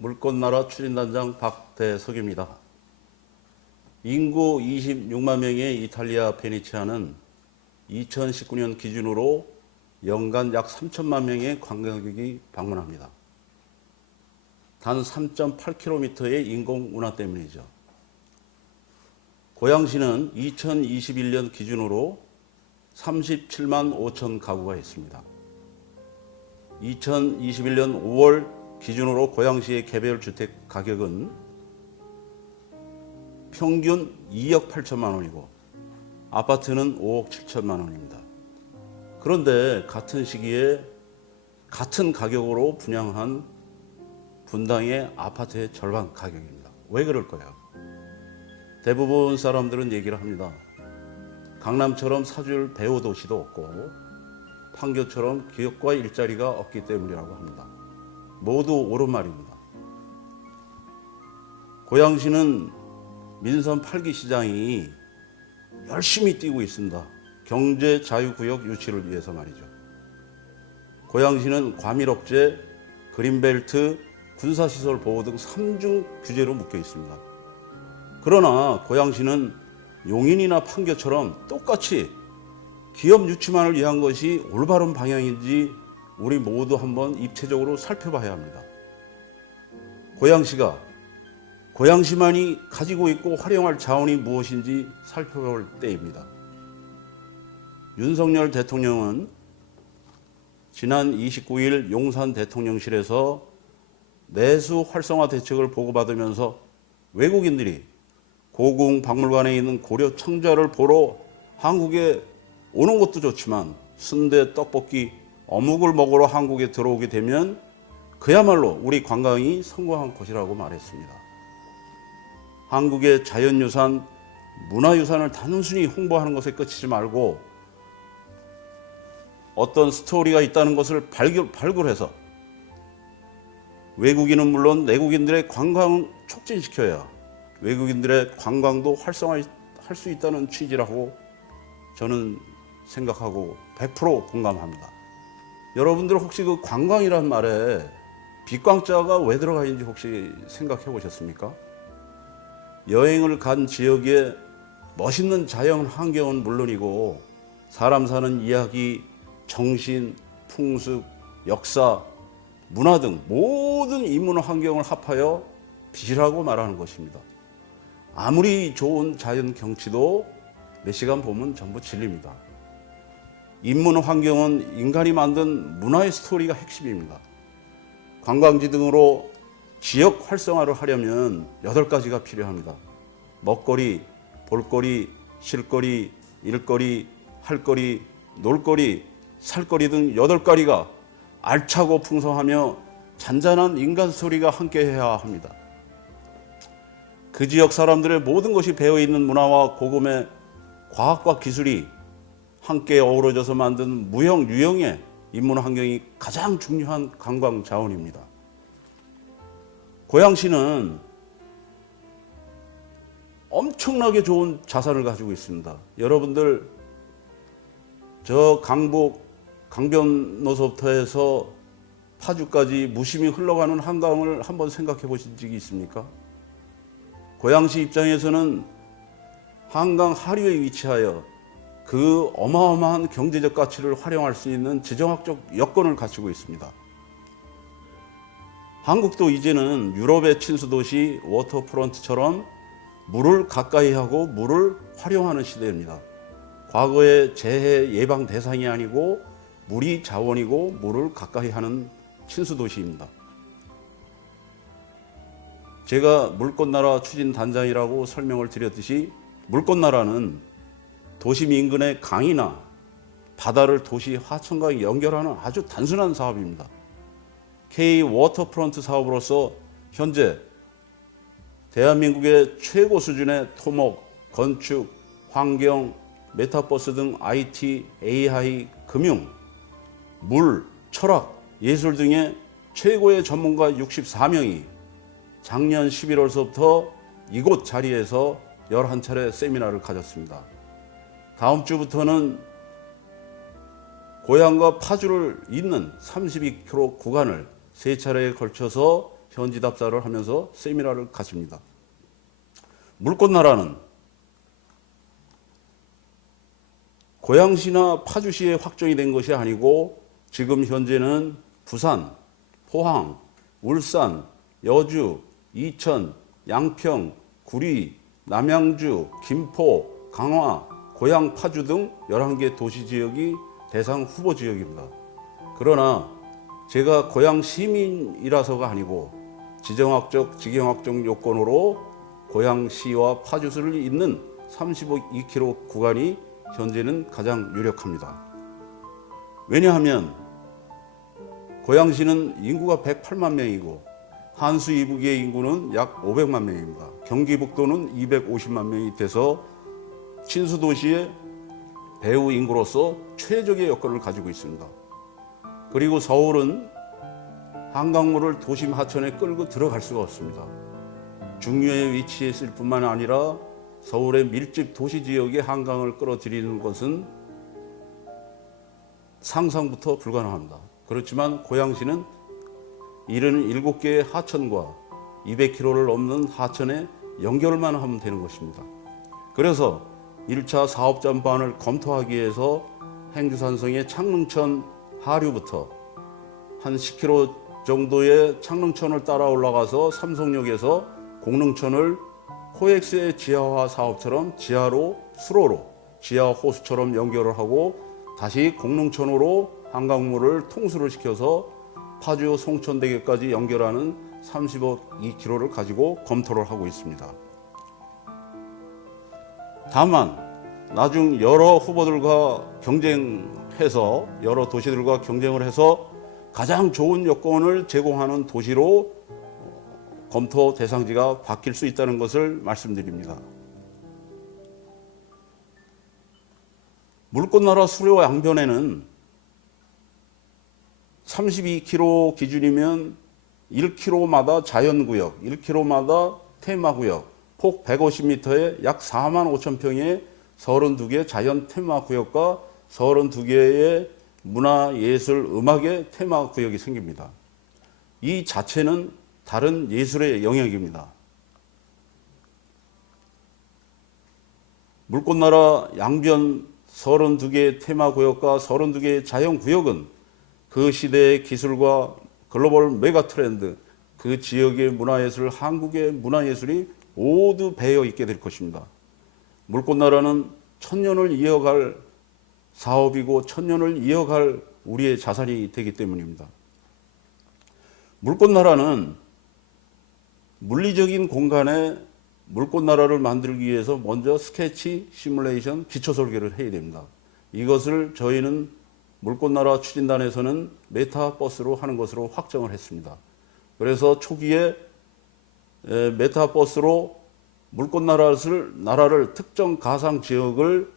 물꽃나라 추진단장 박대석입니다. 인구 26만 명의 이탈리아 베네치아는 2019년 기준으로 연간 약 3천만 명의 관광객이 방문합니다. 단 3.8km의 인공 운하 때문이죠. 고양시는 2021년 기준으로 37만 5천 가구가 있습니다. 2021년 5월 기준으로 고양시의 개별 주택 가격은 평균 2억 8천만 원이고 아파트는 5억 7천만 원입니다. 그런데 같은 시기에 같은 가격으로 분양한 분당의 아파트의 절반 가격입니다. 왜 그럴까요? 대부분 사람들은 얘기를 합니다. 강남처럼 사줄 배우 도시도 없고 판교처럼 기업과 일자리가 없기 때문이라고 합니다. 모두 옳은 말입니다. 고양시는 민선 8기 시장이 열심히 뛰고 있습니다. 경제 자유구역 유치를 위해서 말이죠. 고양시는 과밀억제, 그린벨트, 군사시설 보호 등 3중 규제로 묶여 있습니다. 그러나 고양시는 용인이나 판교처럼 똑같이 기업 유치만을 위한 것이 올바른 방향인지 우리 모두 한번 입체적으로 살펴봐야 합니다. 고양시만이 가지고 있고 활용할 자원이 무엇인지 살펴볼 때입니다. 윤석열 대통령은 지난 29일 용산 대통령실에서 내수 활성화 대책을 보고받으면서 외국인들이 고궁 박물관에 있는 고려 청자를 보러 한국에 오는 것도 좋지만 순대, 떡볶이, 어묵을 먹으러 한국에 들어오게 되면 그야말로 우리 관광이 성공한 곳이라고 말했습니다. 한국의 자연유산, 문화유산을 단순히 홍보하는 것에 그치지 말고 어떤 스토리가 있다는 것을 발굴해서 외국인은 물론 내국인들의 관광을 촉진시켜야 외국인들의 관광도 활성화할 수 있다는 취지라고 저는 생각하고 100% 공감합니다. 여러분들 혹시 그 관광이란 말에 빅광자가 왜 들어가 있는지 혹시 생각해 보셨습니까? 여행을 간 지역의 멋있는 자연 환경은 물론이고 사람 사는 이야기, 정신, 풍습, 역사, 문화 등 모든 인문 환경을 합하여 빛이라고 말하는 것입니다. 아무리 좋은 자연 경치도 몇 시간 보면 전부 질립니다. 인문 환경은 인간이 만든 문화의 스토리가 핵심입니다. 관광지 등으로 지역 활성화를 하려면 8가지가 필요합니다. 먹거리, 볼거리, 쉴거리, 일거리, 할거리, 놀거리, 살거리 등 8가지가 알차고 풍성하며 잔잔한 인간 스토리가 함께해야 합니다. 그 지역 사람들의 모든 것이 배어있는 문화와 고금의 과학과 기술이 함께 어우러져서 만든 무형, 유형의 인문 환경이 가장 중요한 관광 자원입니다. 고양시는 엄청나게 좋은 자산을 가지고 있습니다. 여러분들 저 강변로서부터 해서 파주까지 무심히 흘러가는 한강을 한번 생각해 보신 적이 있습니까? 고양시 입장에서는 한강 하류에 위치하여 그 어마어마한 경제적 가치를 활용할 수 있는 지정학적 여건을 갖추고 있습니다. 한국도 이제는 유럽의 친수도시 워터프론트처럼 물을 가까이 하고 물을 활용하는 시대입니다. 과거의 재해 예방 대상이 아니고 물이 자원이고 물을 가까이 하는 친수도시입니다. 제가 물꽃나라 추진단장이라고 설명을 드렸듯이 물꽃나라는 도심 인근의 강이나 바다를 도시 하천과 연결하는 아주 단순한 사업입니다. K 워터프론트 사업으로서 현재 대한민국의 최고 수준의 토목, 건축, 환경, 메타버스 등 IT, AI, 금융, 물, 철학, 예술 등의 최고의 전문가 64명이 작년 11월서부터 이곳 자리에서 11차례 세미나를 가졌습니다. 다음 주부터는 고양과 파주를 잇는 32km 구간을 3차례에 걸쳐서 현지 답사를 하면서 세미나를 가집니다. 물꽃나라는 고양시나 파주시에 확정이 된 것이 아니고 지금 현재는 부산, 포항, 울산, 여주, 이천, 양평, 구리, 남양주, 김포, 강화, 고양, 파주 등 11개 도시지역이 대상 후보 지역입니다. 그러나 제가 고양 시민이라서가 아니고 지정학적, 직영학적 요건으로 고양시와 파주시를 잇는 32km 구간이 현재는 가장 유력합니다. 왜냐하면 고양시는 인구가 108만 명이고 한수 이북의 인구는 약 500만 명입니다. 경기북도는 250만 명이 돼서 친수도시의 배후 인구로서 최적의 여건을 가지고 있습니다. 그리고 서울은 한강물을 도심 하천에 끌고 들어갈 수가 없습니다. 중류에 위치해 있을 뿐만 아니라 서울의 밀집 도시 지역에 한강을 끌어들이는 것은 상상부터 불가능합니다. 그렇지만 고양시는 77개의 하천과 200km를 넘는 하천에 연결만 하면 되는 것입니다. 그래서 1차 사업 전반을 검토하기 위해서 행주산성의 창릉천 하류부터 한 10km 정도의 창릉천을 따라 올라가서 삼성역에서 공릉천을 코엑스의 지하화 사업처럼 지하로 수로로 지하 호수처럼 연결을 하고 다시 공릉천으로 한강물을 통수를 시켜서 파주 송천대교까지 연결하는 32km를 가지고 검토를 하고 있습니다. 다만 나중 여러 후보들과 경쟁해서 여러 도시들과 경쟁을 해서 가장 좋은 여건을 제공하는 도시로 검토 대상지가 바뀔 수 있다는 것을 말씀드립니다. 물꽃나라 수료 양변에는 32km 기준이면 1km마다 자연구역, 1km마다 테마구역, 폭 150m에 약 4만 5천 평의 32개 자연 테마구역과 32개의 문화예술 음악의 테마구역이 생깁니다. 이 자체는 다른 예술의 영역입니다. 물꽃나라 양변 32개의 테마구역과 32개의 자연구역은 그 시대의 기술과 글로벌 메가 트렌드, 그 지역의 문화예술, 한국의 문화예술이 모두 배어 있게 될 것입니다. 물꽃나라는 천년을 이어갈 사업이고 천년을 이어갈 우리의 자산이 되기 때문입니다. 물꽃나라는 물리적인 공간에 물꽃나라를 만들기 위해서 먼저 스케치, 시뮬레이션, 기초 설계를 해야 됩니다. 이것을 저희는 물꽃나라 추진단에서는 메타버스로 하는 것으로 확정을 했습니다. 그래서 초기에 메타버스로 물꽃나라를 특정 가상 지역을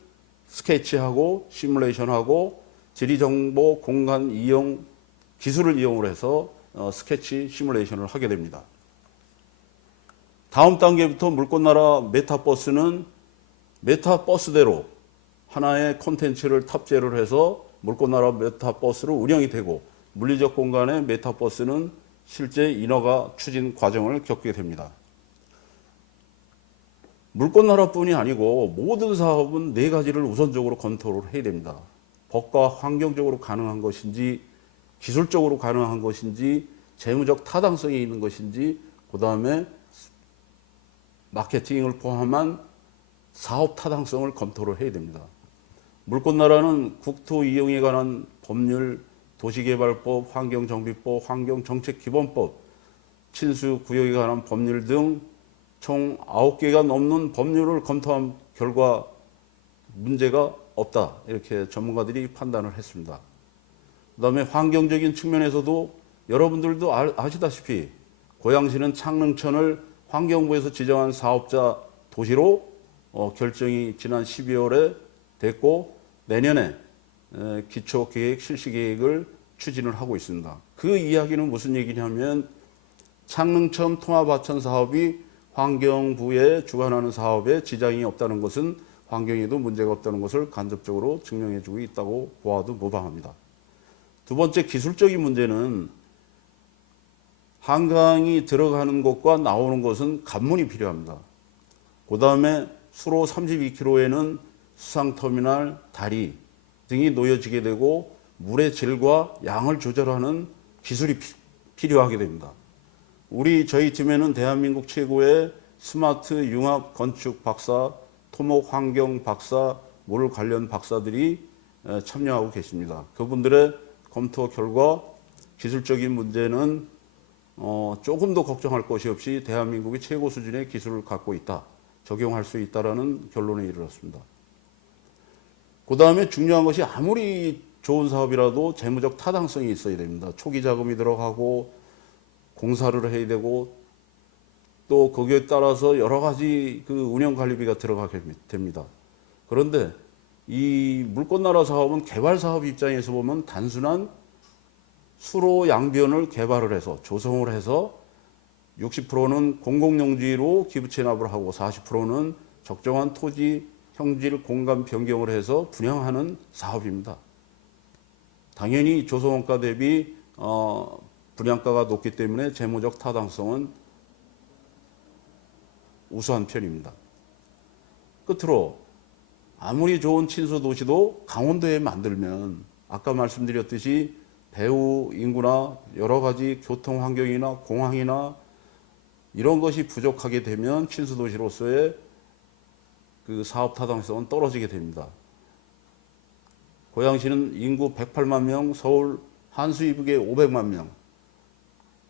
스케치하고 시뮬레이션하고 지리정보 공간 이용 기술을 이용을 해서 스케치 시뮬레이션을 하게 됩니다. 다음 단계부터 물꽃나라 메타버스는 메타버스대로 하나의 콘텐츠를 탑재를 해서 물꽃나라 메타버스로 운영이 되고 물리적 공간의 메타버스는 실제 인허가 추진 과정을 겪게 됩니다. 물꽃나라뿐이 아니고 모든 사업은 4가지를 우선적으로 검토를 해야 됩니다. 법과 환경적으로 가능한 것인지, 기술적으로 가능한 것인지, 재무적 타당성이 있는 것인지, 그 다음에 마케팅을 포함한 사업 타당성을 검토를 해야 됩니다. 물꽃나라는 국토 이용에 관한 법률, 도시개발법, 환경정비법, 환경정책기본법, 친수구역에 관한 법률 등 총 9개가 넘는 법률을 검토한 결과 문제가 없다, 이렇게 전문가들이 판단을 했습니다. 그 다음에 환경적인 측면에서도 여러분들도 아시다시피 고양시는 창릉천을 환경부에서 지정한 사업자 도시로 결정이 지난 12월에 됐고 내년에 기초계획 실시계획을 추진을 하고 있습니다. 그 이야기는 무슨 얘기냐면 창릉천 통합하천 사업이 환경부에 주관하는 사업에 지장이 없다는 것은 환경에도 문제가 없다는 것을 간접적으로 증명해주고 있다고 보아도 무방합니다. 두 번째 기술적인 문제는 한강이 들어가는 곳과 나오는 곳은 관문이 필요합니다. 그 다음에 수로 32km에는 수상터미널, 다리 등이 놓여지게 되고 물의 질과 양을 조절하는 기술이 필요하게 됩니다. 저희 팀에는 대한민국 최고의 스마트 융합 건축 박사, 토목 환경 박사, 물 관련 박사들이 참여하고 계십니다. 그분들의 검토 결과 기술적인 문제는 조금 더 걱정할 것이 없이 대한민국이 최고 수준의 기술을 갖고 있다, 적용할 수 있다라는 결론에 이르렀습니다. 그 다음에 중요한 것이 아무리 좋은 사업이라도 재무적 타당성이 있어야 됩니다. 초기 자금이 들어가고 공사를 해야 되고 또 거기에 따라서 여러 가지 그 운영 관리비가 들어가게 됩니다. 그런데 이 물꽃나라 사업은 개발 사업 입장에서 보면 단순한 수로 양변을 개발을 해서 조성을 해서 60%는 공공용지로 기부 체납을 하고 40%는 적정한 토지 형질 공간 변경을 해서 분양하는 사업입니다. 당연히 조성원가 대비 분양가가 높기 때문에 재무적 타당성은 우수한 편입니다. 끝으로 아무리 좋은 친수 도시도 강원도에 만들면 아까 말씀드렸듯이 배후 인구나 여러 가지 교통 환경이나 공항이나 이런 것이 부족하게 되면 친수 도시로서의 그 사업 타당성은 떨어지게 됩니다. 고양시는 인구 108만 명, 서울 한수 이북에 500만 명,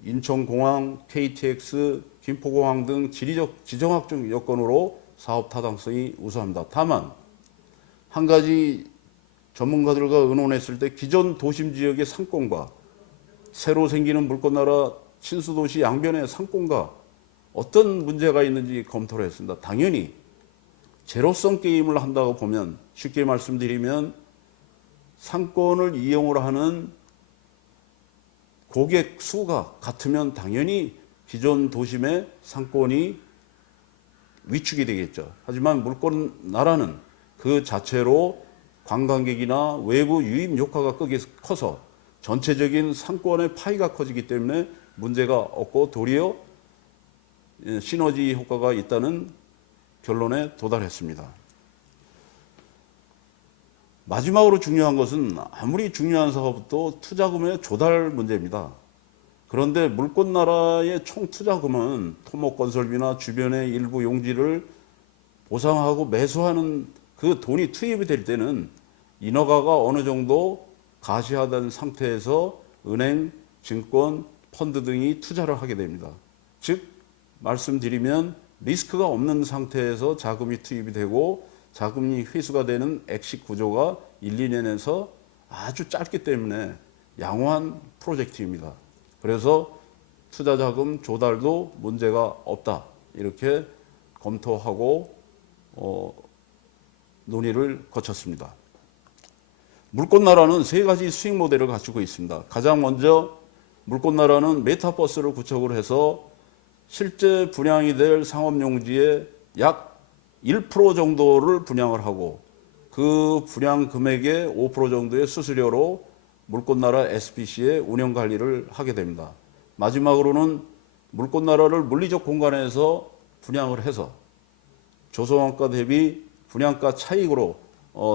인천공항, KTX, 김포공항 등 지리적 지정학적 여건으로 사업 타당성이 우수합니다. 다만 한 가지 전문가들과 의논했을 때 기존 도심 지역의 상권과 새로 생기는 물꽃나라 친수도시 양변의 상권과 어떤 문제가 있는지 검토를 했습니다. 당연히 제로섬 게임을 한다고 보면 쉽게 말씀드리면 상권을 이용을 하는 고객 수가 같으면 당연히 기존 도심의 상권이 위축이 되겠죠. 하지만 물꽃나라는 그 자체로 관광객이나 외부 유입 효과가 커서 전체적인 상권의 파이가 커지기 때문에 문제가 없고 도리어 시너지 효과가 있다는 결론에 도달했습니다. 마지막으로 중요한 것은 아무리 중요한 사업도 투자금의 조달 문제입니다. 그런데 물꽃나라의 총 투자금은 토목건설비나 주변의 일부 용지를 보상하고 매수하는 그 돈이 투입이 될 때는 인허가가 어느 정도 가시화된 상태에서 은행, 증권, 펀드 등이 투자를 하게 됩니다. 즉 말씀드리면 리스크가 없는 상태에서 자금이 투입이 되고 자금이 회수가 되는 엑식 구조가 1, 2년에서 아주 짧기 때문에 양호한 프로젝트입니다. 그래서 투자 자금 조달도 문제가 없다, 이렇게 검토하고 논의를 거쳤습니다. 물꽃나라는 세 가지 수익 모델을 갖추고 있습니다. 가장 먼저 물꽃나라는 메타버스를 구축을 해서 실제 분양이 될 상업용지의 약 1% 정도를 분양을 하고 그 분양 금액의 5% 정도의 수수료로 물꽃나라 SPC의 운영 관리를 하게 됩니다. 마지막으로는 물꽃나라를 물리적 공간에서 분양을 해서 조성원가 대비 분양가 차익으로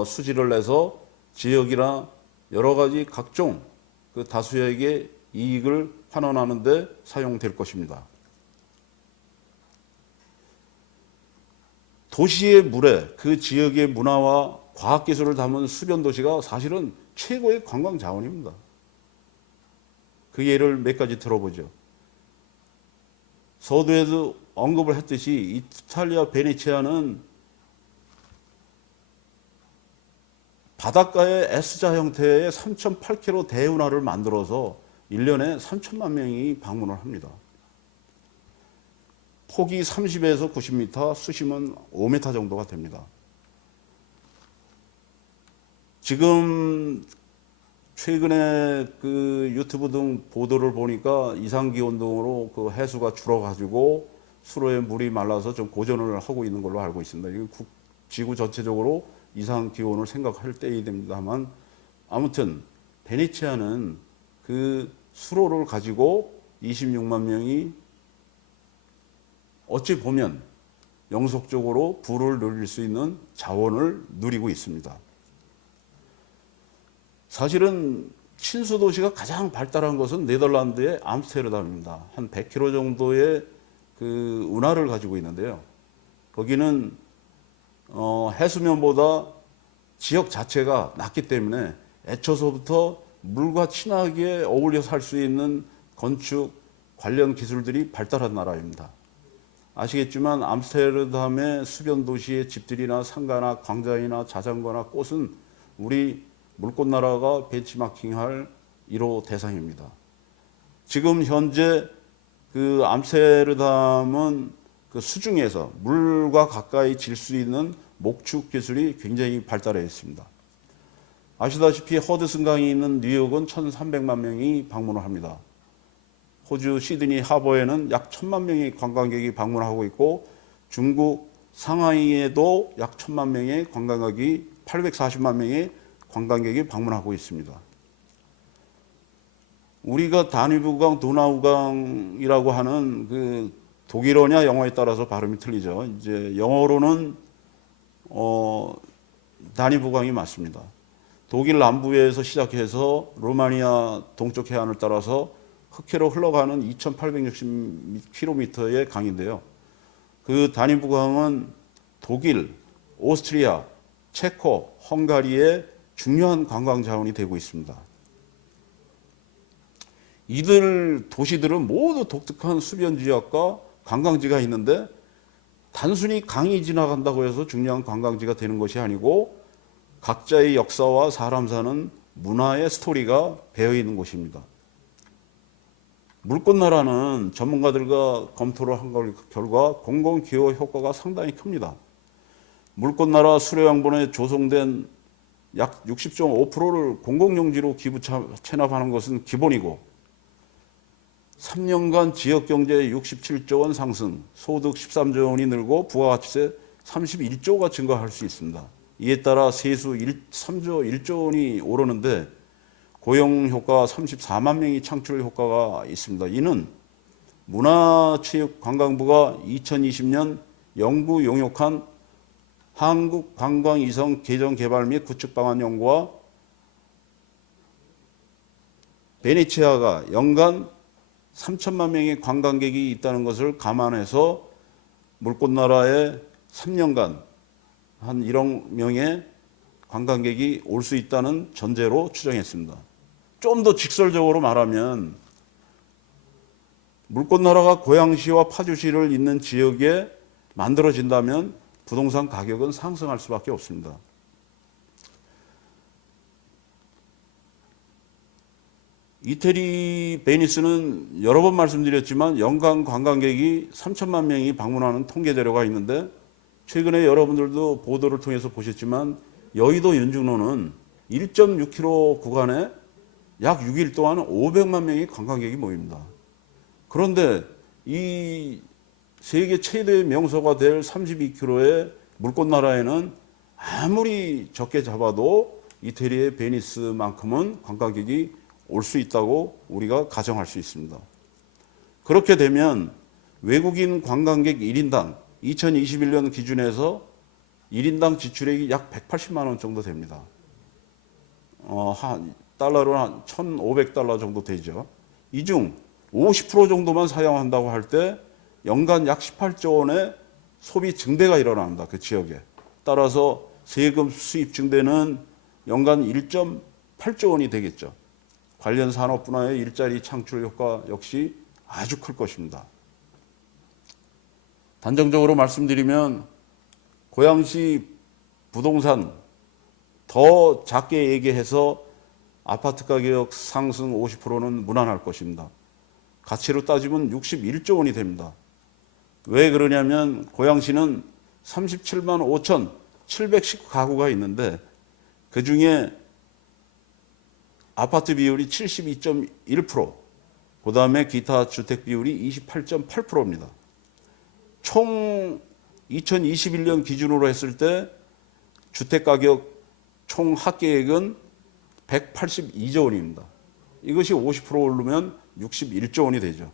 수지를 내서 지역이나 여러 가지 각종 그 다수에게 이익을 환원하는 데 사용될 것입니다. 도시의 물에 그 지역의 문화와 과학기술을 담은 수변도시가 사실은 최고의 관광 자원입니다. 그 예를 몇 가지 들어보죠. 서두에도 언급을 했듯이 이탈리아 베네치아는 바닷가에 S자 형태의 3.8km 대운하를 만들어서 1년에 3천만 명이 방문을 합니다. 폭이 30에서 90m, 수심은 5m 정도가 됩니다. 지금 최근에 그 유튜브 등 보도를 보니까 이상기온 등으로 그 해수가 줄어가지고 수로에 물이 말라서 좀 고전을 하고 있는 걸로 알고 있습니다. 이거 지구 전체적으로 이상기온을 생각할 때이 됩니다만 아무튼 베네치아는 그 수로를 가지고 26만 명이 어찌 보면 영속적으로 부를 누릴 수 있는 자원을 누리고 있습니다. 사실은 친수 도시가 가장 발달한 것은 네덜란드의 암스테르담입니다. 한 100km 정도의 그 운하를 가지고 있는데요. 거기는 해수면보다 지역 자체가 낮기 때문에 애초서부터 물과 친하게 어울려 살 수 있는 건축 관련 기술들이 발달한 나라입니다. 아시겠지만 암스테르담의 수변 도시의 집들이나 상가나 광장이나 자전거나 꽃은 우리 물꽃나라가 벤치마킹할 1호 대상입니다. 지금 현재 그 암스테르담은 그 수중에서 물과 가까이 질 수 있는 목축 기술이 굉장히 발달해 있습니다. 아시다시피 허드슨 강이 있는 뉴욕은 1,300만 명이 방문을 합니다. 호주 시드니 하버에는 약 1,000만 명의 관광객이 방문하고 있고 중국 상하이에도 약 1,000만 명의 관광객이 840만 명의 관광객이 방문하고 있습니다. 우리가 다뉴브강, 도나우강이라고 하는 그 독일어냐 영어에 따라서 발음이 틀리죠. 이제 영어로는 다뉴브강이 맞습니다. 독일 남부에서 시작해서 루마니아 동쪽 해안을 따라서 흑해로 흘러가는 2,860km의 강인데요. 그 다뉴브강은 독일, 오스트리아, 체코, 헝가리의 중요한 관광 자원이 되고 있습니다. 이들 도시들은 모두 독특한 수변 지역과 관광지가 있는데 단순히 강이 지나간다고 해서 중요한 관광지가 되는 것이 아니고 각자의 역사와 사람 사는 문화의 스토리가 배어 있는 곳입니다. 물꽃나라는 전문가들과 검토를 한 결과 공공기여 효과가 상당히 큽니다. 물꽃나라 수료양본에 조성된 약 60.5%를 공공용지로 기부 체납하는 것은 기본이고 3년간 지역경제 67조 원 상승, 소득 13조 원이 늘고 부가가치세 31조가 증가할 수 있습니다. 이에 따라 세수 3조 1조 원이 오르는데 고용효과 34만 명이 창출 효과가 있습니다. 이는 문화체육관광부가 2020년 영구 용역한 한국관광위성 개정개발 및 구축방안 연구와 베네치아가 연간 3천만 명의 관광객이 있다는 것을 감안해서 물꽃나라에 3년간 한 1억 명의 관광객이 올 수 있다는 전제로 추정했습니다. 좀 더 직설적으로 말하면 물꽃나라가 고양시와 파주시를 잇는 지역에 만들어진다면 부동산 가격은 상승할 수밖에 없습니다. 이태리 베니스는 여러 번 말씀드렸지만 연간 관광객이 3천만 명이 방문하는 통계 자료가 있는데 최근에 여러분들도 보도를 통해서 보셨지만 여의도 연중로는 1.6km 구간에 약 6일 동안 500만 명의 관광객이 모입니다. 그런데 이 세계 최대의 명소가 될 32km의 물꽃나라에는 아무리 적게 잡아도 이태리의 베니스만큼은 관광객이 올 수 있다고 우리가 가정할 수 있습니다. 그렇게 되면 외국인 관광객 1인당 2021년 기준에서 1인당 지출액이 약 180만 원 정도 됩니다. 달러로 한 1,500달러 정도 되죠. 이 중 50% 정도만 사용한다고 할 때 연간 약 18조 원의 소비 증대가 일어납니다. 그 지역에. 따라서 세금 수입 증대는 연간 1.8조 원이 되겠죠. 관련 산업 분야의 일자리 창출 효과 역시 아주 클 것입니다. 단정적으로 말씀드리면 고양시 부동산 더 작게 얘기해서 아파트 가격 상승 50%는 무난할 것입니다. 가치로 따지면 61조 원이 됩니다. 왜 그러냐면 고양시는 37만 5,719가구가 있는데 그중에 아파트 비율이 72.1%, 그 다음에 기타 주택 비율이 28.8%입니다. 총 2021년 기준으로 했을 때 주택가격 총 합계액은 182조 원입니다. 이것이 50% 오르면 61조 원이 되죠.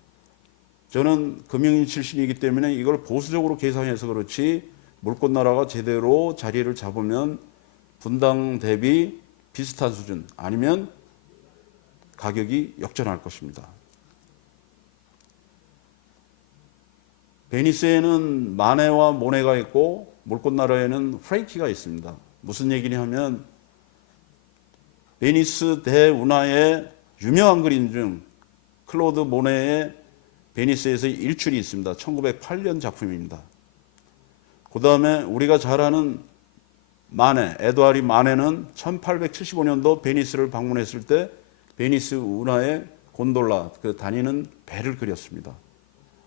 저는 금융인 출신이기 때문에 이걸 보수적으로 계산해서 그렇지 물꽃나라가 제대로 자리를 잡으면 분당 대비 비슷한 수준 아니면 가격이 역전할 것입니다. 베니스에는 마네와 모네가 있고 물꽃나라에는 프랭키가 있습니다. 무슨 얘기냐 하면 베니스 대운하의 유명한 그림 중 클로드 모네의 베니스에서 일출이 있습니다. 1908년 작품입니다. 그 다음에 우리가 잘 아는 마네, 에드와리 마네는 1875년도 베니스를 방문했을 때 베니스 운하의 곤돌라, 그 다니는 배를 그렸습니다.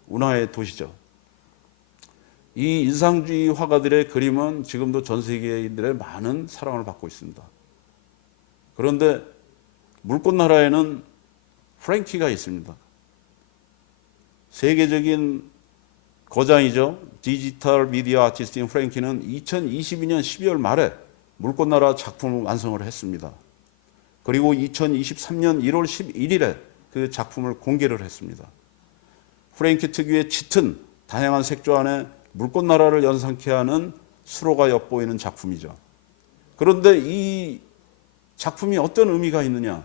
운하의 도시죠. 이 인상주의 화가들의 그림은 지금도 전 세계인들의 많은 사랑을 받고 있습니다. 그런데 물꽃나라에는 프랭키가 있습니다. 세계적인 거장이죠. 디지털 미디어 아티스트인 프랭키는 2022년 12월 말에 물꽃나라 작품을 완성을 했습니다. 그리고 2023년 1월 11일에 그 작품을 공개를 했습니다. 프랭키 특유의 짙은 다양한 색조 안에 물꽃나라를 연상케 하는 수로가 엿보이는 작품이죠. 그런데 이 작품이 어떤 의미가 있느냐?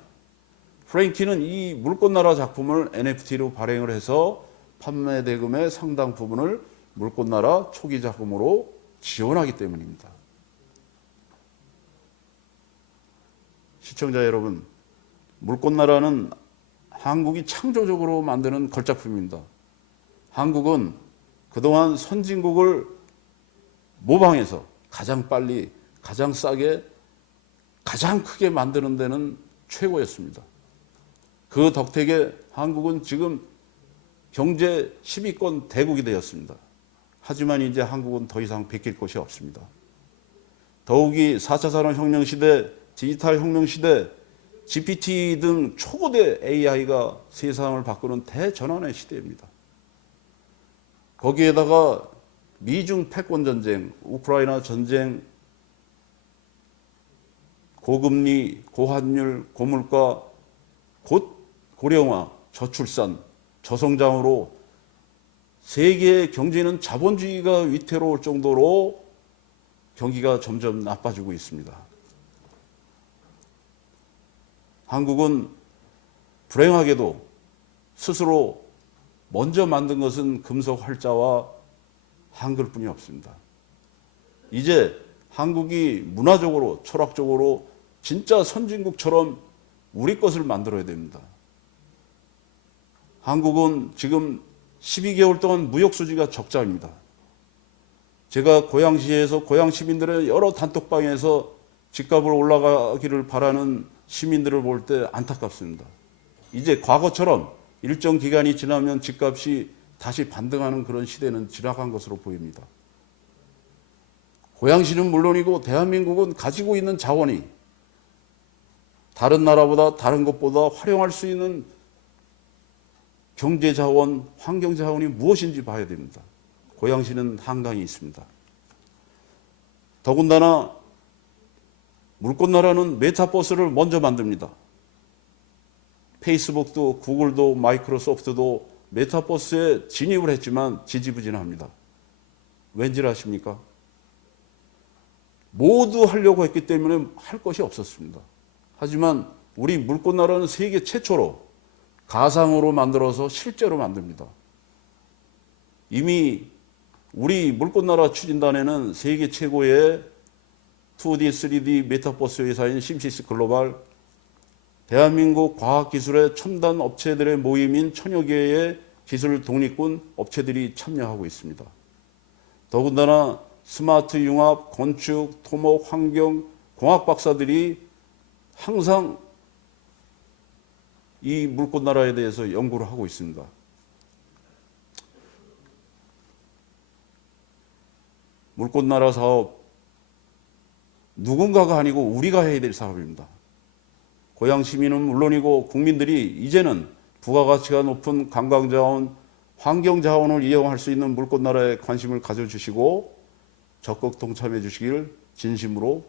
프랭키는 이 물꽃나라 작품을 NFT로 발행을 해서 판매 대금의 상당 부분을 물꽃나라 초기 자금으로 지원하기 때문입니다. 시청자 여러분, 물꽃나라는 한국이 창조적으로 만드는 걸작품입니다. 한국은 그동안 선진국을 모방해서 가장 빨리, 가장 싸게, 가장 크게 만드는 데는 최고였습니다. 그 덕택에 한국은 지금 경제 10위권 대국이 되었습니다. 하지만 이제 한국은 더 이상 베낄 곳이 없습니다. 더욱이 4차 산업혁명 시대, 디지털 혁명 시대, GPT 등 초고대 AI가 세상을 바꾸는 대전환의 시대입니다. 거기에다가 미중 패권 전쟁, 우크라이나 전쟁, 고금리, 고환율, 고물가, 곧 고령화, 저출산, 저성장으로 세계의 경제는 자본주의가 위태로울 정도로 경기가 점점 나빠지고 있습니다. 한국은 불행하게도 스스로 먼저 만든 것은 금속 활자와 한글뿐이 없습니다. 이제 한국이 문화적으로, 철학적으로 진짜 선진국처럼 우리 것을 만들어야 됩니다. 한국은 지금 12개월 동안 무역 수지가 적자입니다. 제가 고양시에서 고양 시민들의 여러 단톡방에서 집값을 올라가기를 바라는 시민들을 볼 때 안타깝습니다. 이제 과거처럼 일정 기간이 지나면 집값이 다시 반등하는 그런 시대는 지나간 것으로 보입니다. 고양시는 물론이고 대한민국은 가지고 있는 자원이 다른 나라보다 다른 것보다 활용할 수 있는 경제자원, 환경자원이 무엇인지 봐야 됩니다. 고양시는 한강이 있습니다. 더군다나 물꽃나라는 메타버스를 먼저 만듭니다. 페이스북도 구글도 마이크로소프트도 메타버스에 진입을 했지만 지지부진합니다. 왠지 아십니까? 모두 하려고 했기 때문에 할 것이 없었습니다. 하지만 우리 물꽃나라는 세계 최초로 가상으로 만들어서 실제로 만듭니다. 이미 우리 물꽃나라 추진단에는 세계 최고의 2D, 3D 메타버스 회사인 심시스 글로벌, 대한민국 과학기술의 첨단 업체들의 모임인 천여 개의 기술 독립군 업체들이 참여하고 있습니다. 더군다나 스마트 융합, 건축, 토목, 환경, 공학 박사들이 항상 이 물꽃나라에 대해서 연구를 하고 있습니다. 물꽃나라 사업, 누군가가 아니고 우리가 해야 될 사업입니다. 고양 시민은 물론이고 국민들이 이제는 부가가치가 높은 관광자원, 환경자원을 이용할 수 있는 물꽃나라에 관심을 가져주시고 적극 동참해 주시길 진심으로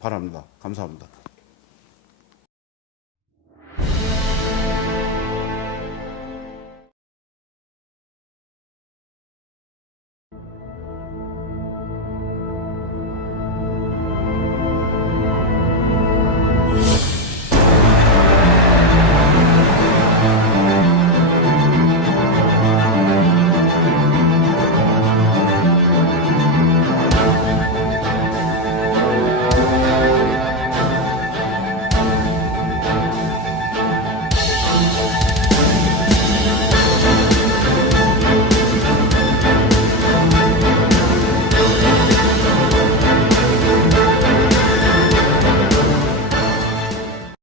바랍니다. 감사합니다.